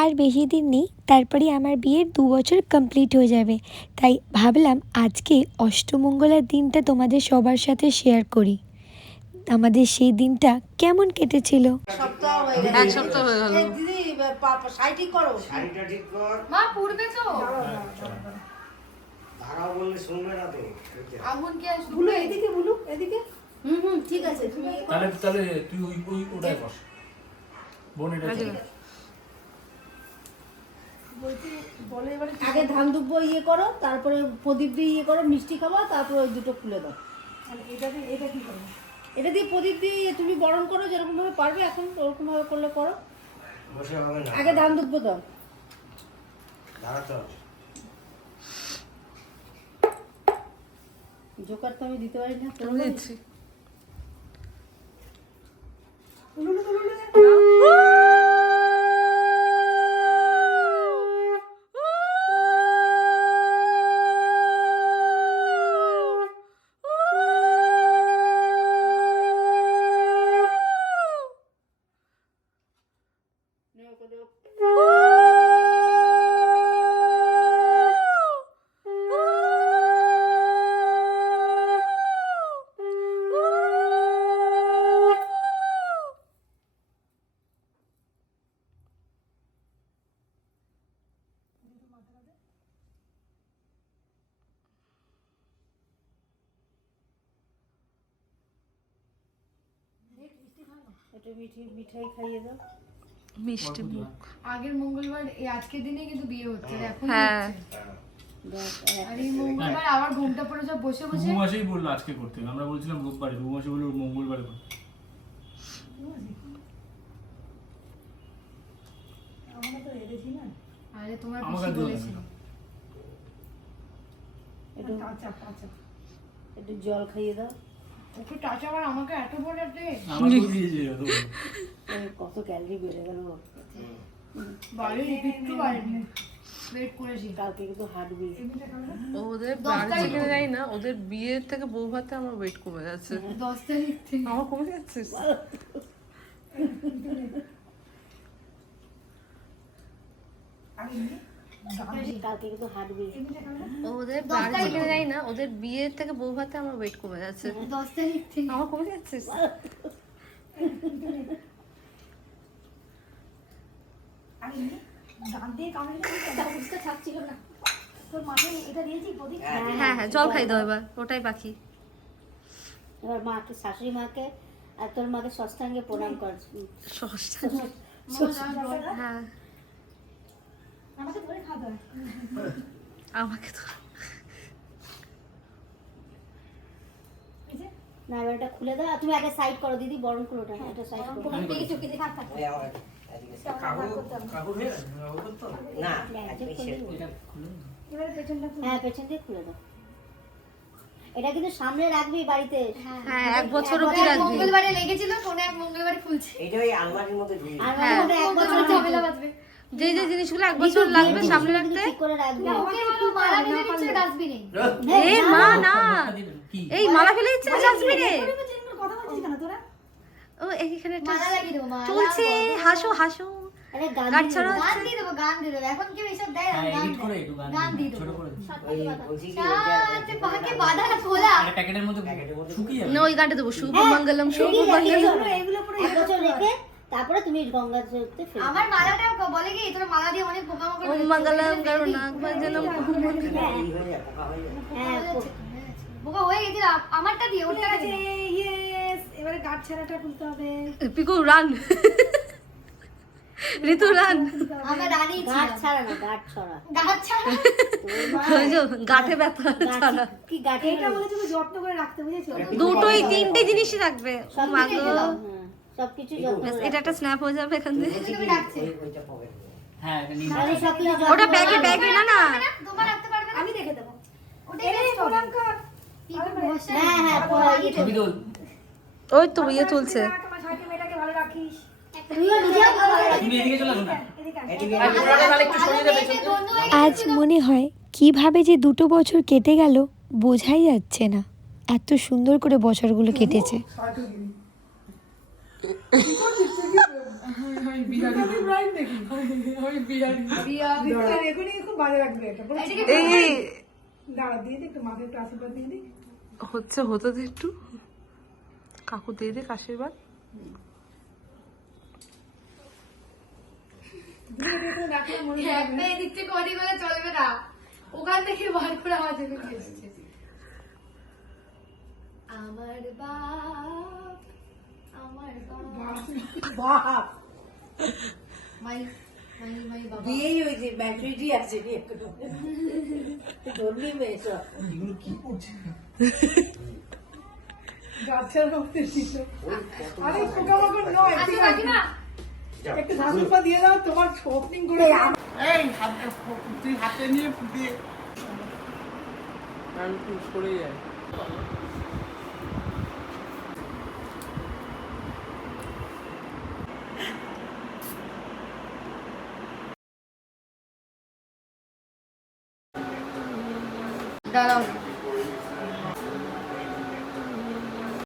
আর বেশি দিন নেই, তারপরে আমার বিয়ের 2 বছর কমপ্লিট হয়ে যাবে। তাই ভাবলাম আজকে অষ্টমঙ্গলার দিনটা তোমাদের সবার সাথে শেয়ার করি, আমাদের সেই দিনটা কেমন কেটেছিল। এক সপ্তাহ হয়ে গেল। দিদি শাড়ি ঠিক করো, শাড়িটা ঠিক কর। মা পড়বে তো? দাঁড়াও বললে শুনবে না তো। আগুন কি আসবে? বুলু এদিকে, বুলু এদিকে। ঠিক আছে, তুমি তাহলে তুই ওই ওটাই বস বোন, এটা ঠিক আছে। বলে এবারে আগে ধান দুব্বো ইয়ে করো, তারপরে প্রদীপ দিয়ে ইয়ে করো, মিষ্টি খাওয়া, তারপরে ওই দুটো খুলে দাও। এটা কি করো? এটা দিয়ে প্রদীপ দিয়ে তুমি বরণ করো, যেরকম ভাবে পারবে এখন ওরকম ভাবে করলে করো। বসে হবে না, আগে ধান দুব্বো দাও। দাঁড়াতে হবে। জোকার তো আমি দিতে পারি না। আমি দিচ্ছি। একটু মিঠাই খাইয়ে দাও। মিষ্টি মুখ। আগের মঙ্গলবার এই আজকের দিনে কিন্তু বিয়ে হচ্ছে, এখন হ্যাঁ। আর এই মঙ্গলবার আবার ঘুমটা পড়ে সব বসে বসে রুমাসেই বললো আজকে করতে, আমরা বলছিলাম রোববারে, রুমাসে বললো মঙ্গলবারে করতে। আরে তোমার আমাকে পিসি দিও বলেছে। না। একটু জল খাইয়ে দাও। ওকে টাচ আবার আমাকে এত বড় দে, আমাকেও দিয়েছে তো। কত ক্যালোরি বেড়ে গেল। বাড়ি একটু বাড়েনি, ওয়েট করেছি। কালকে কিন্তু হাঁটবি। ওদের বাড়ি থেকে যাই না, ওদের বিয়ের থেকে বউ ভাতে আমার ওয়েট কমে যাচ্ছে। 10 তারিখ থেকে আমার কমে যাচ্ছে। কালকে কিন্তু হাঁটবি। ওদের বাড়ি থেকে যাই না, ওদের বিয়ের থেকে বউ ভাতে আমার ওয়েট কমে যাচ্ছে। 10 তারিখ থেকে আমার কমে যাচ্ছে। হ্যাঁ হ্যাঁ, জল খাই দাও এবার, ওটাই বাকি। এবার মাকে, শাশুড়ি মাকে আর তোর মাকে ষষ্ঠাঙ্গে প্রণাম কর। হ্যাঁ, আমাকে তো না, এবার এটা খুলে দাও। আর তুমি আগে সাইড করো দিদি, বরণ করো ওটা। এটা সাইড করো। ওই আমার এদিকে কাগজ হয়ে গেছে, না আজকে এটা খুলে হ্যাঁ, পেছন দিয়ে খুলে দাও। এটা কিন্তু সামনে রাখবি বাড়িতে। হ্যাঁ, 1 বছর অবধি রাখবি। মঙ্গলবারে লেগেছিল, কোন এক মঙ্গলবারে খুলছে। এটা ওই আলমারির মধ্যে ঢুকিয়ে আর হ্যাঁ। মানে এক বছর ঝামেলা বাঁধবে। যে যে জিনিসগুলো 1 বছর লাগবে সামনে রাখতে। ঠিক করে রাখবি। ওকে বলো মালা ভেজে দিচ্ছে ডাস্টবিনে। এই মা না, এই মালা ফেলে দিচ্ছে ডাস্টবিনে। ও এইখানে একটা মালা লাগিয়ে দেবো, মালা চলছে, হাসো হাসো। আরে গান গাছ ছাড়া গান দিয়ে দেবো, গান দিয়ে দেবো। এখন কেউ এসব দেয় না, গান দেয়। গান দিয়ে দেবো। ওই বলছি কি সাথে পাকে বাঁধা না খোলা। প্যাকেটের মধ্যে শুকিয়ে না, ওই গানটা দেবো, শুভ মঙ্গলম শুভ এগুলো মঙ্গলম। এগুলো পুরো এক বছর রেখে তারপরে তুমি গঙ্গা জলতে ফেলে আমার মালাটা বলে কি তোর মালা দিয়ে অনেক পোকামাকড় ওম মঙ্গলম করুণাক ভজনম। এই হয়ে যায়, পোকা হয়ে যায়। হ্যাঁ, পোকা হয়ে গেছিল। আমারটা দিয়ে ওটা আছে। এবারে গাছ ছাড়াটা খুলতে হবে। পিকু রান, ঋতু রান। আমার রানী গাছ ছিল। ছাড়া না, গাছ ছড়া। গাছ ছাড়া। ওই যে গাঁঠে ব্যথা ছাড়া। কি গাছে এটা বলে তুমি যত্ন করে রাখতে, বুঝেছো? দুটোই, 3টে জিনিসই থাকবে। সব মা কিছু গো। দাও। হ্যাঁ, সবকিছু যত্ন ব্যাস, করে এটা একটা স্ন্যাপ হয়ে যাবে এখান থেকে। বলছি কি ওইটা পকেট তাহলে সবকিছু যত্ন ওটা করে ব্যাগে রাখবে। ব্যাগে না না। তোমার রাখতে পারবে না? আমি রেখে দেবো। ওটাই বেস্ট হবে। কি বসে? হ্যাঁ হ্যাঁ, ওই তো ইয়ে চলছে। তুইও নিজেও ভালো রাখ। আজ মনে হয় কিভাবে যে 2 বছর কেটে গেল বোঝাই যাচ্ছে না, এত সুন্দর করে বছরগুলো কেটেছে। এই হচ্ছে হতে দে একটু, কাকু দিয়ে দে আশীর্বাদ। দিচ্ছে কদি বলে চলবে না, ওখান থেকে বার করে আমার জন্য এসছে। আমার বাপ, আমার বাপ, বাপ মাই মাই মাই বাবা। বিয়েই হয়েছে, ম্যাচুরিটি আছে এখনো। ধর্মী মেয়ে সব। এগুলো কি করছে? গাছের মধ্যে ছিল। আরে পোকামাকড় নয়, আচ্ছা ঠিক আছে। কাকিমা, একটু ধাসুপা দিয়ে দাও, তোমার ওপেনিং করে দাও। এই তুই হাতে নিয়ে দিয়ে পড়ে যায়। দাঁড়াও